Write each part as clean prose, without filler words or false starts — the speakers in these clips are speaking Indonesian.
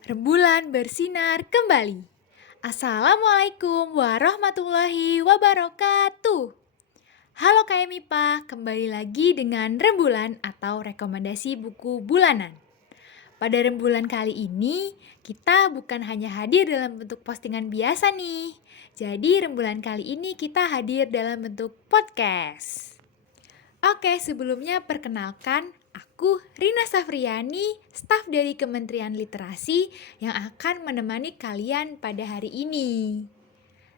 Rembulan bersinar kembali. Assalamualaikum warahmatullahi wabarakatuh. Halo KMIPA, kembali lagi dengan Rembulan atau rekomendasi buku bulanan. Pada rembulan kali ini, kita bukan hanya hadir dalam bentuk postingan biasa nih. Jadi rembulan kali ini kita hadir dalam bentuk podcast. Oke, sebelumnya perkenalkan, aku Rina Safriani, staf dari Kementerian Literasi yang akan menemani kalian pada hari ini.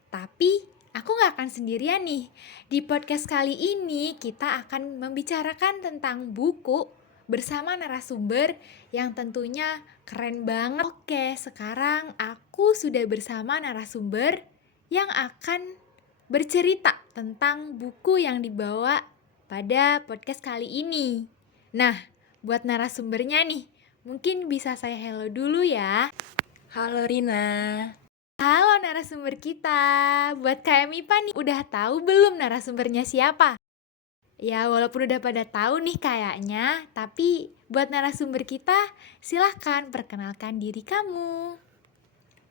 Tapi, aku gak akan sendirian nih. Di podcast kali ini, kita akan membicarakan tentang buku bersama narasumber yang tentunya keren banget. Oke, sekarang aku sudah bersama narasumber yang akan bercerita tentang buku yang dibawa pada podcast kali ini. Nah, buat narasumbernya nih, mungkin bisa saya hello dulu ya. Halo Rina. Halo narasumber kita, buat KMIPA nih, udah tahu belum narasumbernya siapa? Ya walaupun udah pada tahu nih kayaknya, tapi buat narasumber kita, silahkan perkenalkan diri kamu.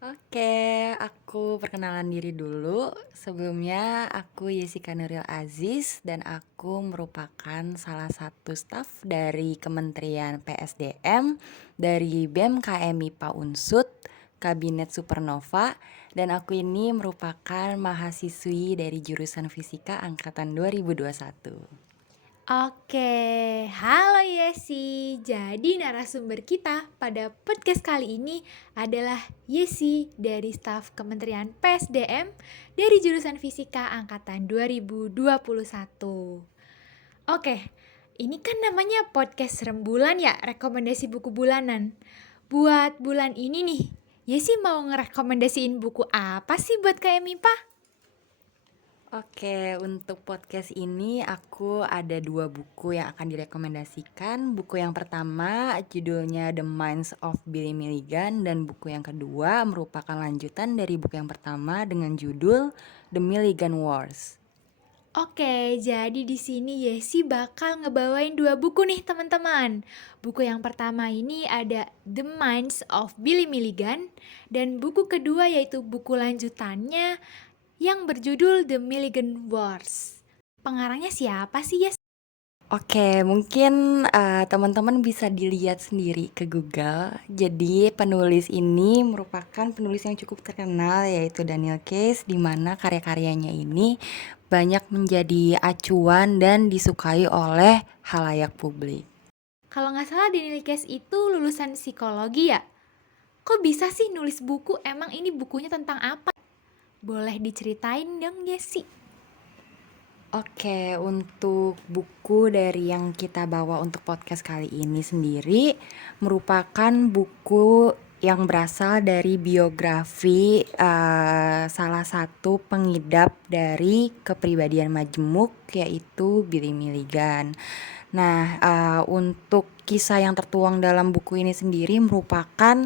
Oke, aku perkenalan diri dulu. Sebelumnya aku Yesika Nuril Aziz dan aku merupakan salah satu staf dari Kementerian PSDM dari BEM KMIPA Unsut, Kabinet Supernova, dan aku ini merupakan mahasiswi dari jurusan Fisika angkatan 2021. Oke, halo Yesi. Jadi narasumber kita pada podcast kali ini adalah Yesi dari staf Kementerian PSDM dari jurusan Fisika angkatan 2021. Oke, ini kan namanya podcast rembulan ya, rekomendasi buku bulanan. Buat bulan ini nih, Yesi mau ngerekomendasiin buku apa sih buat KMIPA? Oke, untuk podcast ini aku ada 2 buku yang akan direkomendasikan. Buku yang pertama judulnya The Minds of Billy Milligan dan buku yang kedua merupakan lanjutan dari buku yang pertama dengan judul The Milligan Wars. Oke, jadi di sini Yesi bakal ngebawain 2 buku nih teman-teman. Buku yang pertama ini ada The Minds of Billy Milligan dan buku kedua yaitu buku lanjutannya yang berjudul The Milligan Wars. Pengarangnya siapa sih, Yes? Oke, mungkin teman-teman bisa dilihat sendiri ke Google. Jadi penulis ini merupakan penulis yang cukup terkenal yaitu Daniel Case, di mana karya-karyanya ini banyak menjadi acuan dan disukai oleh khalayak publik. Kalau nggak salah Daniel Case itu lulusan psikologi ya? Kok bisa sih nulis buku? Emang ini bukunya tentang apa? Boleh diceritain dong, Yesi? Oke, untuk buku dari yang kita bawa untuk podcast kali ini sendiri merupakan buku yang berasal dari biografi salah satu pengidap dari kepribadian majemuk yaitu Billy Milligan. Nah, untuk kisah yang tertuang dalam buku ini sendiri merupakan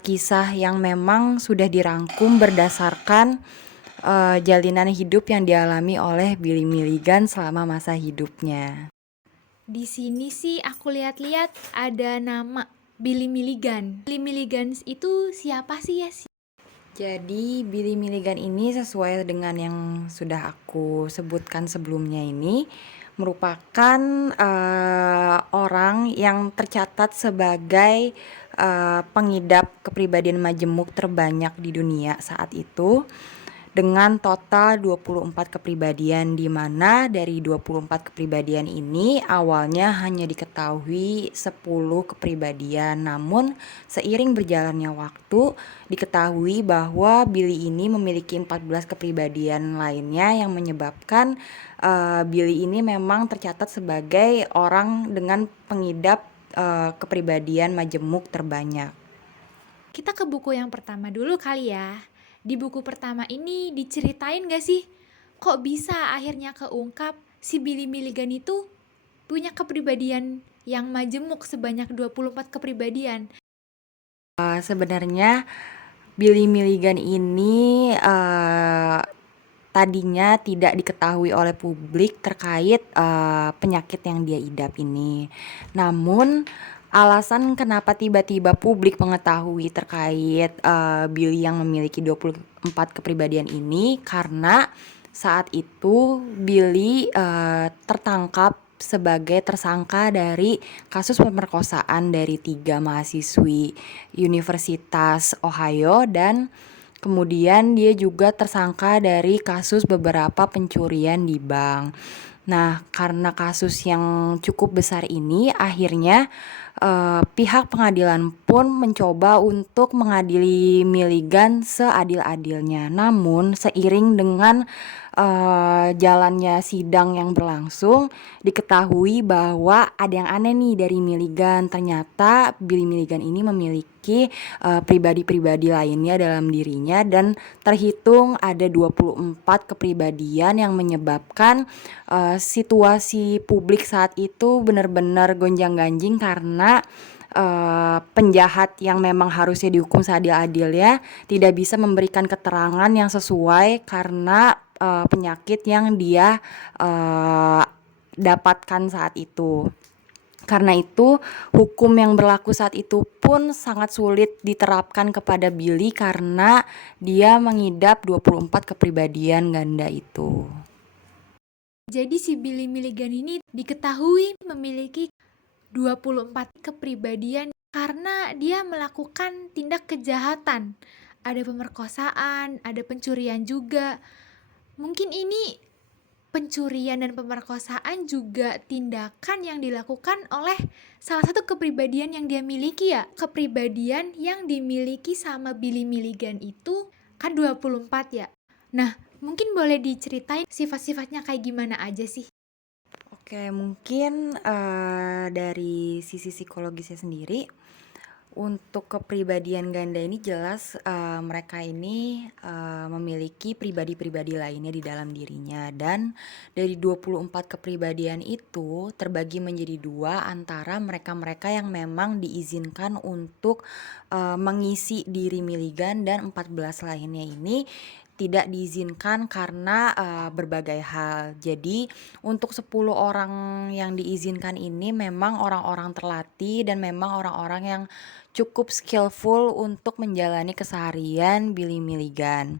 kisah yang memang sudah dirangkum berdasarkan jalinan hidup yang dialami oleh Billy Milligan selama masa hidupnya. Di sini sih aku lihat-lihat ada nama Billy Milligan. Billy Milligan itu siapa sih ya? Jadi Billy Milligan ini sesuai dengan yang sudah aku sebutkan sebelumnya ini merupakan orang yang tercatat sebagai pengidap kepribadian majemuk terbanyak di dunia saat itu dengan total 24 kepribadian, di mana dari 24 kepribadian ini awalnya hanya diketahui 10 kepribadian. Namun seiring berjalannya waktu diketahui bahwa Billy ini memiliki 14 kepribadian lainnya yang menyebabkan Billy ini memang tercatat sebagai orang dengan pengidap kepribadian majemuk terbanyak. Kita ke buku yang pertama dulu kali ya. Di buku pertama ini diceritain gak sih? Kok bisa akhirnya keungkap si Billy Milligan itu punya kepribadian yang majemuk sebanyak 24 kepribadian? Sebenarnya Billy Milligan ini tadinya tidak diketahui oleh publik terkait penyakit yang dia idap ini. Namun Alasan kenapa tiba-tiba publik mengetahui terkait, Billy yang memiliki 24 kepribadian ini, karena saat itu Billy, tertangkap sebagai tersangka dari kasus pemerkosaan dari 3 mahasiswi Universitas Ohio, dan kemudian dia juga tersangka dari kasus beberapa pencurian di bank. Nah, karena kasus yang cukup besar ini, akhirnya pihak pengadilan pun mencoba untuk mengadili Milligan seadil-adilnya. Namun, seiring dengan jalannya sidang yang berlangsung, diketahui bahwa ada yang aneh nih dari Milligan. Ternyata Billy Milligan ini memiliki pribadi-pribadi lainnya dalam dirinya, dan terhitung ada 24 kepribadian yang menyebabkan situasi publik saat itu benar-benar gonjang-ganjing, karena penjahat yang memang harusnya dihukum seadil-adilnya tidak bisa memberikan keterangan yang sesuai karena penyakit yang dia dapatkan saat itu. Karena itu, hukum yang berlaku saat itu pun sangat sulit diterapkan kepada Billy karena dia mengidap 24 kepribadian ganda itu. Jadi si Billy Milligan ini diketahui memiliki 24 kepribadian karena dia melakukan tindak kejahatan. Ada pemerkosaan, ada pencurian juga. Mungkin ini pencurian dan pemerkosaan juga tindakan yang dilakukan oleh salah satu kepribadian yang dia miliki ya. Kepribadian yang dimiliki sama Billy Milligan itu kan 24 ya. Nah, mungkin boleh diceritain sifat-sifatnya kayak gimana aja sih? Oke, mungkin dari sisi psikologisnya sendiri, untuk kepribadian ganda ini jelas mereka ini memiliki pribadi-pribadi lainnya di dalam dirinya, dan dari 24 kepribadian itu terbagi menjadi dua antara mereka-mereka yang memang diizinkan untuk mengisi diri Milligan, dan 14 lainnya ini tidak diizinkan karena berbagai hal. Jadi untuk 10 orang yang diizinkan ini memang orang-orang terlatih dan memang orang-orang yang cukup skillful untuk menjalani keseharian Billy Milligan.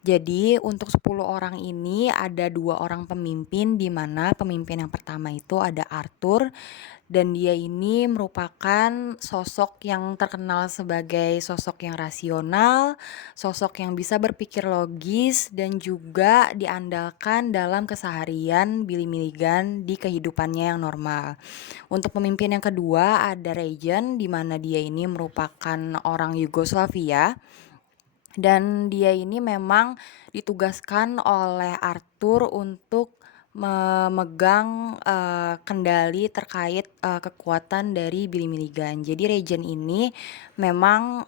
Jadi untuk 10 orang ini ada 2 orang pemimpin, di mana pemimpin yang pertama itu ada Arthur, dan dia ini merupakan sosok yang terkenal sebagai sosok yang rasional, sosok yang bisa berpikir logis, dan juga diandalkan dalam keseharian Billy Milligan di kehidupannya yang normal. Untuk pemimpin yang kedua ada Regen, di mana dia ini merupakan orang Yugoslavia, dan dia ini memang ditugaskan oleh Arthur untuk memegang kendali terkait kekuatan dari Billy Milligan. Jadi Regen ini memang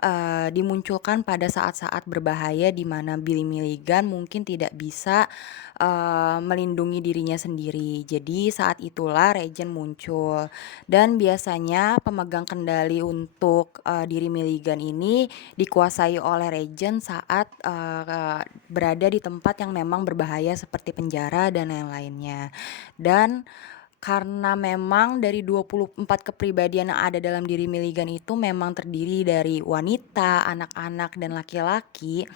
dimunculkan pada saat-saat berbahaya di mana Billy Milligan mungkin tidak bisa melindungi dirinya sendiri. Jadi saat itulah Regen muncul, dan biasanya pemegang kendali untuk diri Milligan ini dikuasai oleh Regen saat berada di tempat yang memang berbahaya seperti penjara dan lain-lainnya. Dan karena memang dari 24 kepribadian yang ada dalam diri Milligan itu memang terdiri dari wanita, anak-anak, dan laki-laki,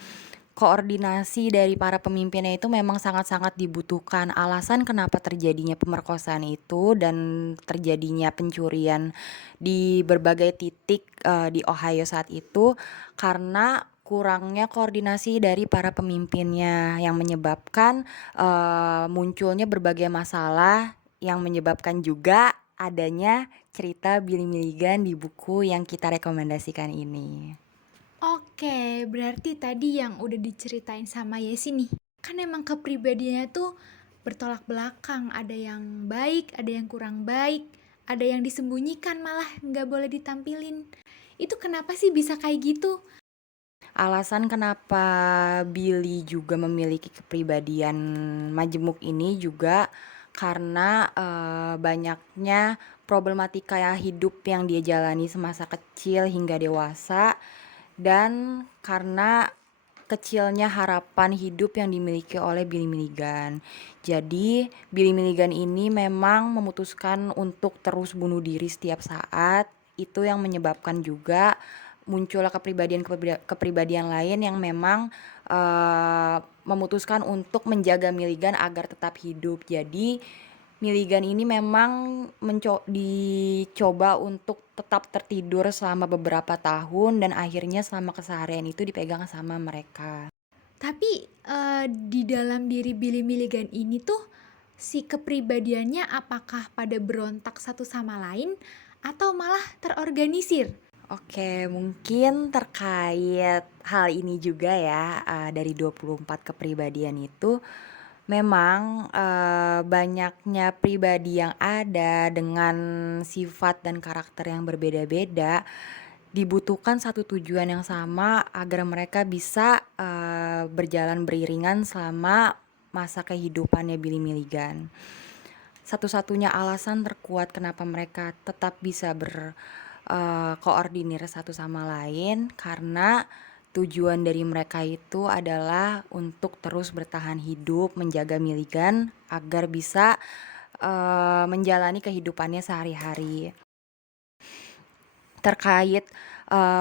koordinasi dari para pemimpinnya itu memang sangat-sangat dibutuhkan. Alasan kenapa terjadinya pemerkosaan itu dan terjadinya pencurian di berbagai titik di Ohio saat itu karena kurangnya koordinasi dari para pemimpinnya, yang menyebabkan munculnya berbagai masalah, yang menyebabkan juga adanya cerita Billy Milligan di buku yang kita rekomendasikan ini. Oke, berarti tadi yang udah diceritain sama Yesi nih, kan emang kepribadiannya tuh bertolak belakang. Ada yang baik, ada yang kurang baik, ada yang disembunyikan malah nggak boleh ditampilin. Itu kenapa sih bisa kayak gitu? Alasan kenapa Billy juga memiliki kepribadian majemuk ini juga karena banyaknya problematika hidup yang dia jalani semasa kecil hingga dewasa, dan karena kecilnya harapan hidup yang dimiliki oleh Billy Milligan. Jadi Billy Milligan ini memang memutuskan untuk terus bunuh diri setiap saat, itu yang menyebabkan juga munculnya kepribadian lain yang memang memutuskan untuk menjaga Milligan agar tetap hidup. Jadi Milligan ini memang dicoba untuk tetap tertidur selama beberapa tahun dan akhirnya selama keseharian itu dipegang sama mereka. Tapi di dalam diri Billy Milligan ini tuh si kepribadiannya apakah pada berontak satu sama lain atau malah terorganisir? Oke, mungkin terkait hal ini juga ya, dari 24 kepribadian itu memang, banyaknya pribadi yang ada dengan sifat dan karakter yang berbeda-beda, dibutuhkan satu tujuan yang sama agar mereka bisa, berjalan beriringan selama masa kehidupannya Billy Milligan. Satu-satunya alasan terkuat kenapa mereka tetap bisa koordinir satu sama lain karena tujuan dari mereka itu adalah untuk terus bertahan hidup, menjaga Milligan agar bisa, menjalani kehidupannya sehari-hari. Terkait,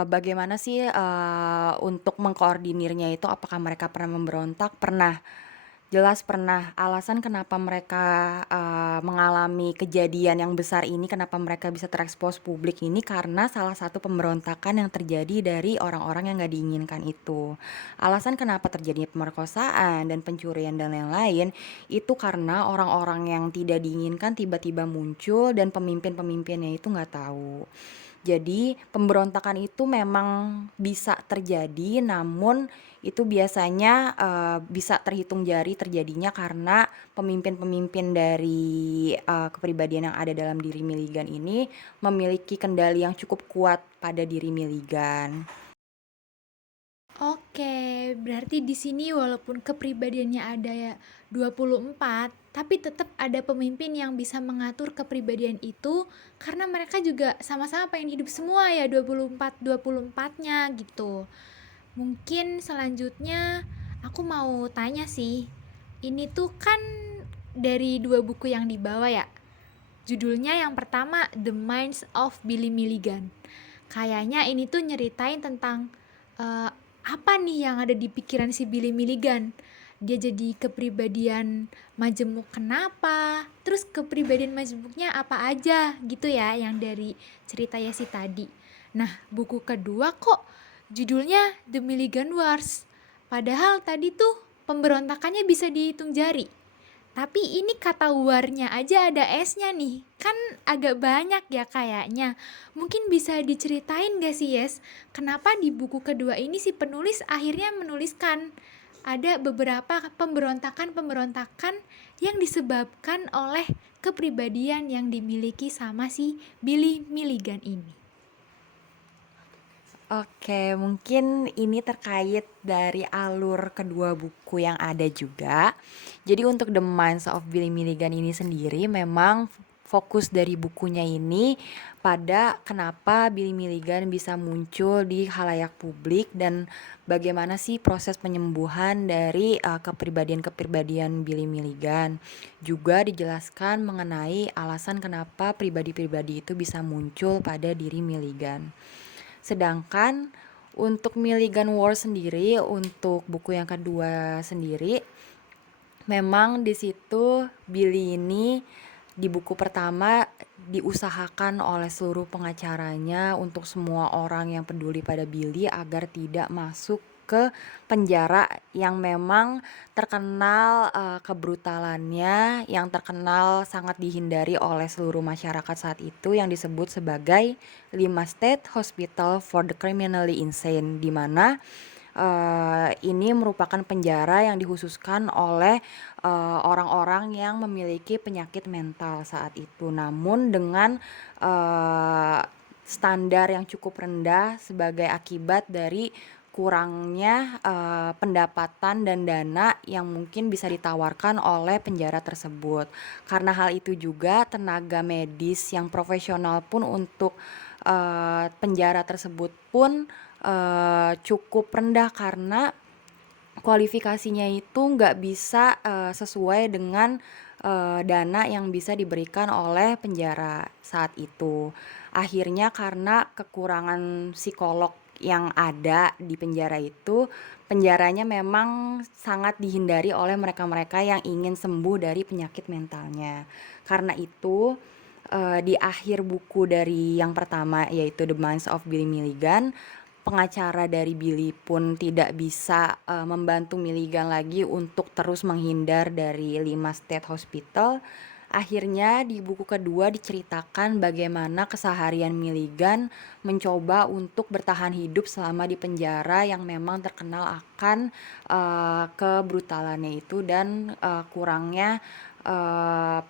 bagaimana sih, untuk mengkoordinirnya itu apakah mereka pernah memberontak? Pernah. Jelas pernah. Alasan kenapa mereka, mengalami kejadian yang besar ini, kenapa mereka bisa terekspos publik ini karena salah satu pemberontakan yang terjadi dari orang-orang yang nggak diinginkan itu. Alasan kenapa terjadinya pemerkosaan dan pencurian dan lain-lain, itu karena orang-orang yang tidak diinginkan tiba-tiba muncul dan pemimpin-pemimpinnya itu nggak tahu. Jadi pemberontakan itu memang bisa terjadi, namun itu biasanya, bisa terhitung jari terjadinya karena pemimpin-pemimpin dari, kepribadian yang ada dalam diri Milligan ini memiliki kendali yang cukup kuat pada diri Milligan. Oke, berarti di sini walaupun kepribadiannya ada ya 24, tapi tetap ada pemimpin yang bisa mengatur kepribadian itu karena mereka juga sama-sama pengen hidup semua ya 24-24-nya gitu. Mungkin selanjutnya aku mau tanya sih. Ini tuh kan dari dua buku yang dibawa ya. Judulnya yang pertama The Minds of Billy Milligan. Kayaknya ini tuh nyeritain tentang eh, apa nih yang ada di pikiran si Billy Milligan. Dia jadi kepribadian majemuk kenapa? Terus kepribadian majemuknya apa aja gitu ya yang dari cerita Yasi tadi. Nah, buku kedua kok judulnya The Milligan Wars. Padahal tadi tuh pemberontakannya bisa dihitung jari. Tapi ini kata warnya aja ada S-nya nih. Kan agak banyak ya kayaknya. Mungkin bisa diceritain gak sih Yes? Kenapa di buku kedua ini si penulis akhirnya menuliskan ada beberapa pemberontakan-pemberontakan yang disebabkan oleh kepribadian yang dimiliki sama si Billy Milligan ini. Oke, mungkin ini terkait dari alur kedua buku yang ada juga. Jadi untuk The Minds of Billy Milligan ini sendiri memang fokus dari bukunya ini pada kenapa Billy Milligan bisa muncul di khalayak publik dan bagaimana sih proses penyembuhan dari kepribadian-kepribadian Billy Milligan. Juga dijelaskan mengenai alasan kenapa pribadi-pribadi itu bisa muncul pada diri Milligan. Sedangkan untuk Milligan War sendiri, untuk buku yang kedua sendiri, memang di situ Billy ini di buku pertama diusahakan oleh seluruh pengacaranya untuk semua orang yang peduli pada Billy agar tidak masuk ke penjara yang memang terkenal kebrutalannya, yang terkenal sangat dihindari oleh seluruh masyarakat saat itu yang disebut sebagai Lima State Hospital for the Criminally Insane, di mana ini merupakan penjara yang dikhususkan oleh orang-orang yang memiliki penyakit mental saat itu. Namun dengan standar yang cukup rendah sebagai akibat dari kurangnya pendapatan dan dana yang mungkin bisa ditawarkan oleh penjara tersebut. Karena hal itu juga tenaga medis yang profesional pun untuk penjara tersebut pun cukup rendah karena kualifikasinya itu nggak bisa, sesuai dengan, dana yang bisa diberikan oleh penjara saat itu. Akhirnya karena kekurangan psikolog yang ada di penjara itu, penjaranya memang sangat dihindari oleh mereka-mereka yang ingin sembuh dari penyakit mentalnya. Karena itu, di akhir buku dari yang pertama yaitu The Minds of Billy Milligan, pengacara dari Billy pun tidak bisa, membantu Milligan lagi untuk terus menghindar dari 5 state hospital. Akhirnya di buku kedua diceritakan bagaimana keseharian Milligan mencoba untuk bertahan hidup selama di penjara yang memang terkenal akan, kebrutalannya itu dan, kurangnya,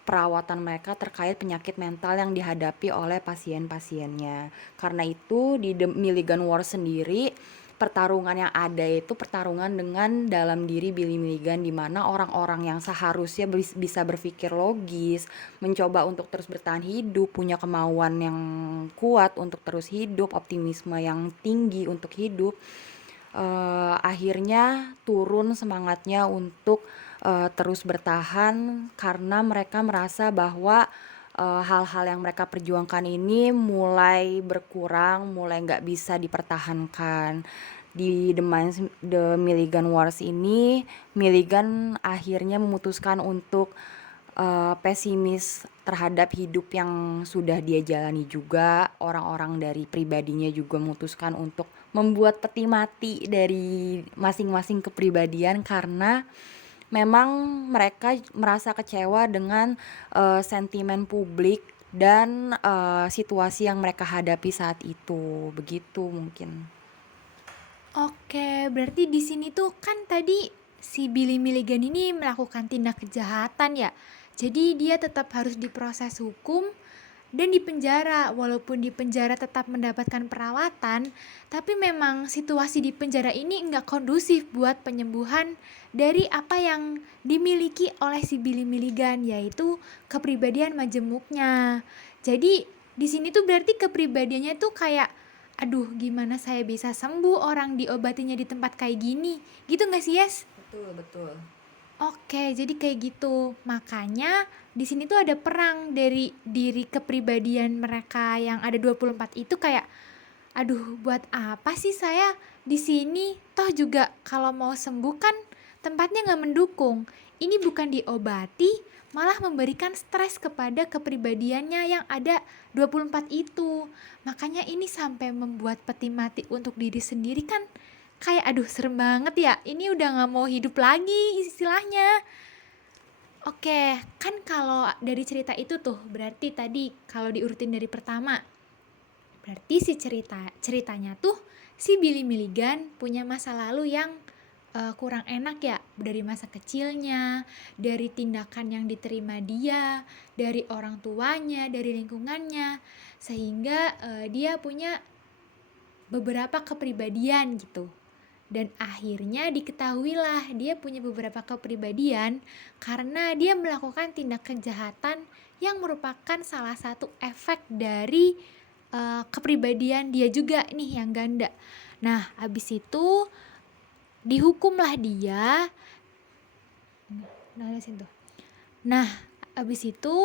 perawatan mereka terkait penyakit mental yang dihadapi oleh pasien-pasiennya. Karena itu di The Milligan War sendiri, pertarungan yang ada itu pertarungan dengan dalam diri Billy Milligan, di mana orang-orang yang seharusnya bisa berpikir logis, mencoba untuk terus bertahan hidup, punya kemauan yang kuat untuk terus hidup, optimisme yang tinggi untuk hidup, akhirnya turun semangatnya untuk, terus bertahan karena mereka merasa bahwa, hal-hal yang mereka perjuangkan ini mulai berkurang, mulai nggak bisa dipertahankan. Di The Milligan Wars ini, Milligan akhirnya memutuskan untuk, pesimis terhadap hidup yang sudah dia jalani juga. Orang-orang dari pribadinya juga memutuskan untuk membuat peti mati dari masing-masing kepribadian karena memang mereka merasa kecewa dengan, sentimen publik dan, situasi yang mereka hadapi saat itu, begitu mungkin. Oke, berarti di sini tuh kan tadi si Billy Milligan ini melakukan tindak kejahatan ya. Jadi dia tetap harus diproses hukum dan dipenjara. Walaupun di penjara tetap mendapatkan perawatan, tapi memang situasi di penjara ini nggak kondusif buat penyembuhan dari apa yang dimiliki oleh si Billy Milligan, yaitu kepribadian majemuknya. Jadi di sini tuh berarti kepribadiannya tuh kayak, aduh gimana saya bisa sembuh, orang diobatinya di tempat kayak gini. Gitu nggak sih, Yes? Betul betul. Oke, jadi kayak gitu. Makanya di sini tuh ada perang dari diri kepribadian mereka yang ada 24 itu kayak, aduh buat apa sih saya di sini? Toh juga kalau mau sembuh kan tempatnya nggak mendukung. Ini bukan diobati, malah memberikan stres kepada kepribadiannya yang ada 24 itu. Makanya ini sampai membuat peti mati untuk diri sendiri kan kayak aduh serem banget ya. Ini udah nggak mau hidup lagi istilahnya. Oke, kan kalau dari cerita itu tuh berarti tadi kalau diurutin dari pertama, berarti si ceritanya tuh si Billy Milligan punya masa lalu yang kurang enak ya, dari masa kecilnya, dari tindakan yang diterima dia, dari orang tuanya, dari lingkungannya, sehingga dia punya beberapa kepribadian gitu. Dan akhirnya diketahuilah dia punya beberapa kepribadian karena dia melakukan tindak kejahatan yang merupakan salah satu efek dari kepribadian dia juga nih yang ganda. Nah, abis itu dihukumlah dia. Nah, abis itu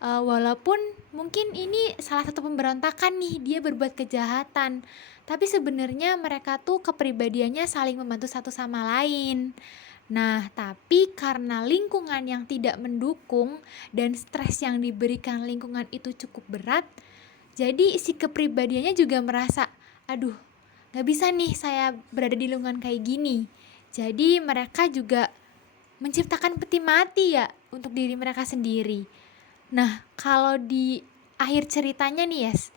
walaupun mungkin ini salah satu pemberontakan nih, dia berbuat kejahatan, tapi sebenarnya mereka tuh kepribadiannya saling membantu satu sama lain. Nah, tapi karena lingkungan yang tidak mendukung dan stres yang diberikan lingkungan itu cukup berat, jadi si kepribadiannya juga merasa, aduh, gak bisa nih saya berada di lingkungan kayak gini. Jadi mereka juga menciptakan peti mati ya untuk diri mereka sendiri. Nah, kalau di akhir ceritanya nih, Yes,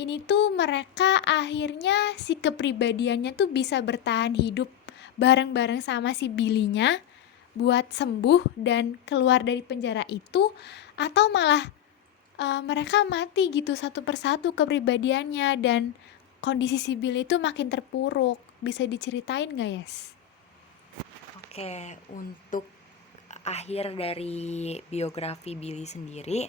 ini tuh mereka akhirnya si kepribadiannya tuh bisa bertahan hidup bareng-bareng sama si Billy-nya buat sembuh dan keluar dari penjara itu, atau malah mereka mati gitu satu persatu kepribadiannya dan kondisi si Billy itu makin terpuruk. Bisa diceritain gak, Yes? Oke, untuk akhir dari biografi Billy sendiri,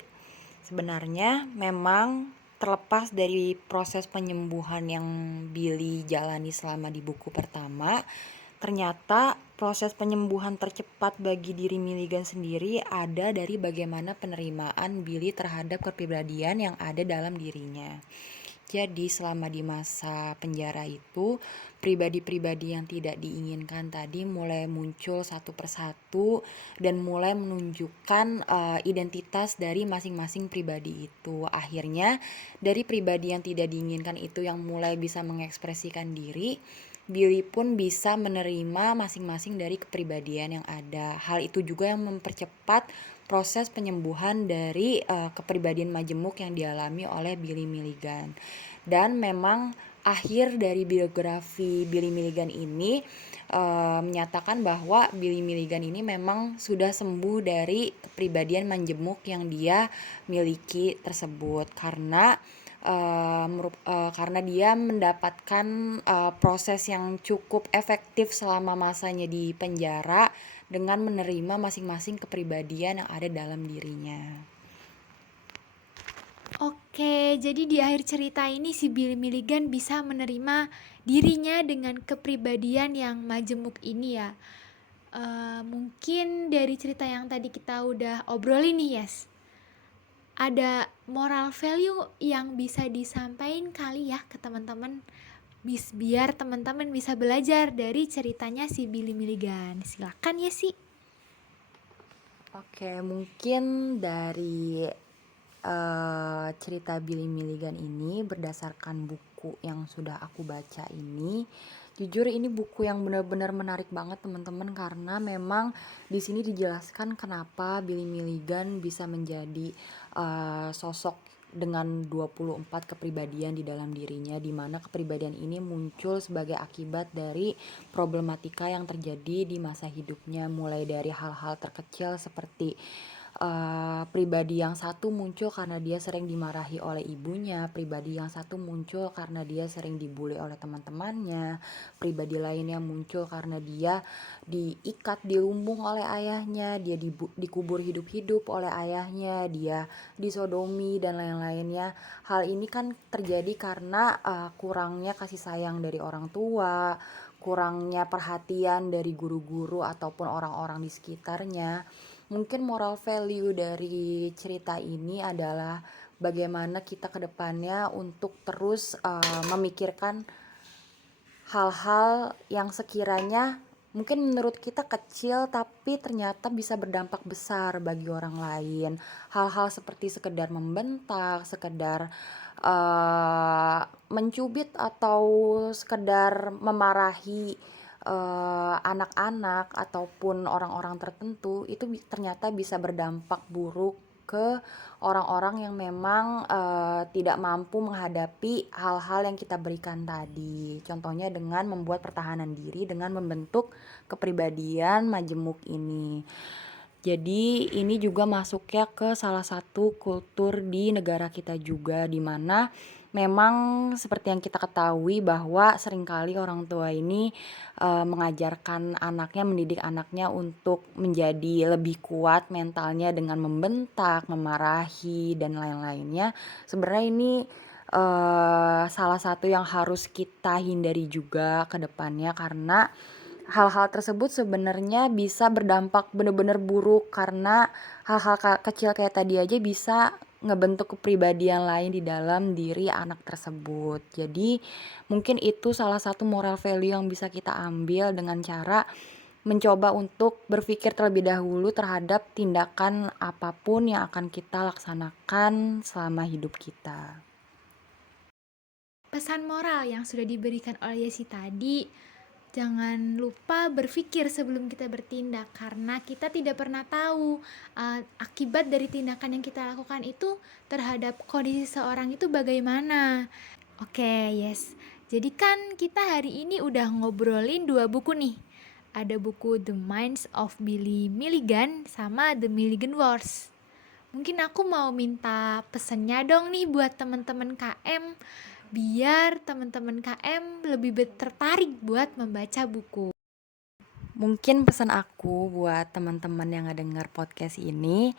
sebenarnya memang terlepas dari proses penyembuhan yang Billy jalani selama di buku pertama, ternyata proses penyembuhan tercepat bagi diri Milligan sendiri ada dari bagaimana penerimaan Billy terhadap kepribadian yang ada dalam dirinya. Jadi selama di masa penjara itu, pribadi-pribadi yang tidak diinginkan tadi mulai muncul satu persatu dan mulai menunjukkan identitas dari masing-masing pribadi itu. Akhirnya dari pribadi yang tidak diinginkan itu yang mulai bisa mengekspresikan diri, Billy pun bisa menerima masing-masing dari kepribadian yang ada. Hal itu juga yang mempercepat proses penyembuhan dari kepribadian majemuk yang dialami oleh Billy Milligan. Dan memang akhir dari biografi Billy Milligan ini menyatakan bahwa Billy Milligan ini memang sudah sembuh dari kepribadian majemuk yang dia miliki tersebut karena dia mendapatkan proses yang cukup efektif selama masanya di penjara dengan menerima masing-masing kepribadian yang ada dalam dirinya. Oke, jadi di akhir cerita ini si Billy Milligan bisa menerima dirinya dengan kepribadian yang majemuk ini ya. Mungkin dari cerita yang tadi kita udah obrolin nih, Yes. Ada moral value yang bisa disampaikan kali ya ke teman-teman biar teman-teman bisa belajar dari ceritanya si Billy Milligan. Silakan ya sih. Oke, mungkin dari cerita Billy Milligan ini berdasarkan buku yang sudah aku baca ini, jujur ini buku yang benar-benar menarik banget teman-teman, karena memang di sini dijelaskan kenapa Billy Milligan bisa menjadi sosok dengan 24 kepribadian di dalam dirinya, di mana kepribadian ini muncul sebagai akibat dari problematika yang terjadi di masa hidupnya, mulai dari hal-hal terkecil seperti pribadi yang satu muncul karena dia sering dimarahi oleh ibunya, pribadi yang satu muncul karena dia sering dibully oleh teman-temannya, pribadi lainnya muncul karena dia diikat di lumbung oleh ayahnya, dia dikubur hidup-hidup oleh ayahnya, dia disodomi dan lain-lainnya. Hal ini kan terjadi karena kurangnya kasih sayang dari orang tua, kurangnya perhatian dari guru-guru ataupun orang-orang di sekitarnya. Mungkin moral value dari cerita ini adalah bagaimana kita ke depannya untuk terus memikirkan hal-hal yang sekiranya mungkin menurut kita kecil tapi ternyata bisa berdampak besar bagi orang lain. Hal-hal seperti sekedar membentak, sekedar mencubit atau sekedar memarahi anak-anak ataupun orang-orang tertentu itu ternyata bisa berdampak buruk ke orang-orang yang memang tidak mampu menghadapi hal-hal yang kita berikan tadi. Contohnya dengan membuat pertahanan diri dengan membentuk kepribadian majemuk ini. Jadi ini juga masuknya ke salah satu kultur di negara kita juga, di mana memang seperti yang kita ketahui bahwa seringkali orang tua ini mengajarkan anaknya, mendidik anaknya untuk menjadi lebih kuat mentalnya dengan membentak, memarahi dan lain-lainnya. Sebenarnya ini salah satu yang harus kita hindari juga ke depannya, karena hal-hal tersebut sebenarnya bisa berdampak benar-benar buruk, karena hal-hal kecil kayak tadi aja bisa ngebentuk kepribadian lain di dalam diri anak tersebut. Jadi mungkin itu salah satu moral value yang bisa kita ambil dengan cara mencoba untuk berpikir terlebih dahulu terhadap tindakan apapun yang akan kita laksanakan selama hidup kita. Pesan moral yang sudah diberikan oleh Yesi tadi, jangan lupa berpikir sebelum kita bertindak, karena kita tidak pernah tahu akibat dari tindakan yang kita lakukan itu terhadap kondisi seorang itu bagaimana. Oke, yes. Jadi kan kita hari ini udah ngobrolin 2 buku nih. Ada buku The Minds of Billy Milligan sama The Milligan Wars. Mungkin aku mau minta pesennya dong nih buat teman-teman KM, biar teman-teman KM lebih tertarik buat membaca buku. Mungkin pesan aku buat teman-teman yang ngedenger podcast ini,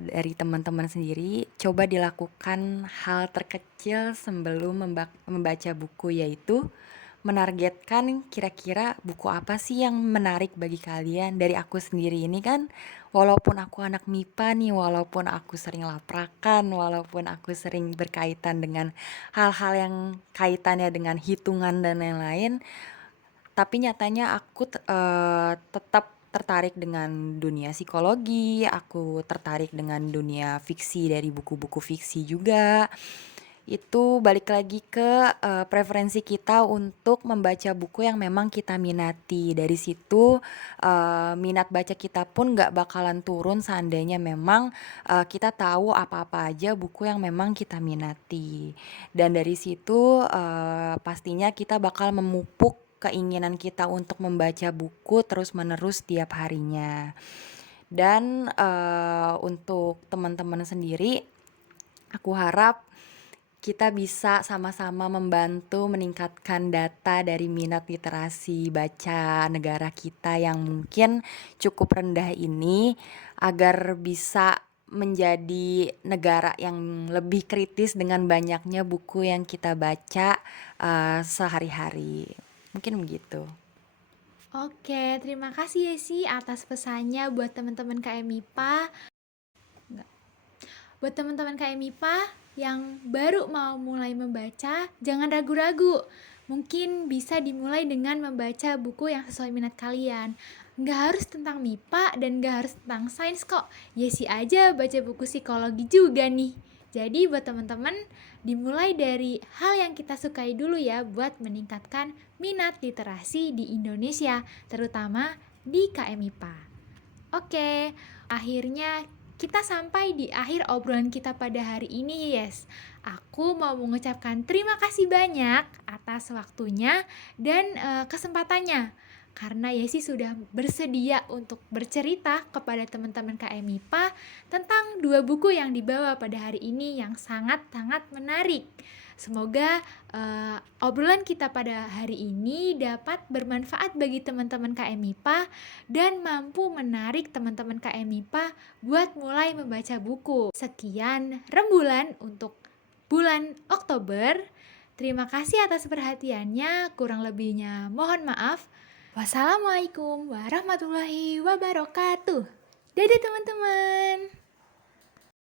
dari teman-teman sendiri, coba dilakukan hal terkecil sebelum membaca buku, yaitu menargetkan kira-kira buku apa sih yang menarik bagi kalian. Dari aku sendiri ini kan, walaupun aku anak MIPA nih, walaupun aku sering laprakan, walaupun aku sering berkaitan dengan hal-hal yang kaitannya dengan hitungan dan lain-lain, tapi nyatanya aku tetap tertarik dengan dunia psikologi, aku tertarik dengan dunia fiksi dari buku-buku fiksi juga. Itu balik lagi ke preferensi kita untuk membaca buku yang memang kita minati. Dari situ minat baca kita pun nggak bakalan turun seandainya memang kita tahu apa-apa aja buku yang memang kita minati. Dan dari situ pastinya kita bakal memupuk keinginan kita untuk membaca buku terus-menerus setiap harinya. Dan untuk teman-teman sendiri, aku harap kita bisa sama-sama membantu meningkatkan data dari minat literasi baca negara kita yang mungkin cukup rendah ini, agar bisa menjadi negara yang lebih kritis dengan banyaknya buku yang kita baca sehari-hari. Mungkin begitu. Oke, terima kasih Yesi atas pesannya buat teman-teman KM MIPA. Buat teman-teman KM MIPA yang baru mau mulai membaca, jangan ragu-ragu. Mungkin bisa dimulai dengan membaca buku yang sesuai minat kalian. Nggak harus tentang MIPA dan nggak harus tentang sains kok. Yesi aja baca buku psikologi juga nih. Jadi buat teman-teman, dimulai dari hal yang kita sukai dulu ya buat meningkatkan minat literasi di Indonesia, terutama di KM MIPA. Oke, akhirnya kita sampai di akhir obrolan kita pada hari ini, yes. Aku mau mengucapkan terima kasih banyak atas waktunya dan kesempatannya. Karena Yesi sudah bersedia untuk bercerita kepada teman-teman KM MIPA tentang 2 buku yang dibawa pada hari ini yang sangat-sangat menarik. Semoga obrolan kita pada hari ini dapat bermanfaat bagi teman-teman KM MIPA dan mampu menarik teman-teman KM MIPA buat mulai membaca buku. Sekian rembulan untuk bulan Oktober. Terima kasih atas perhatiannya, kurang lebihnya mohon maaf. Wassalamualaikum warahmatullahi wabarakatuh. Dadah teman-teman.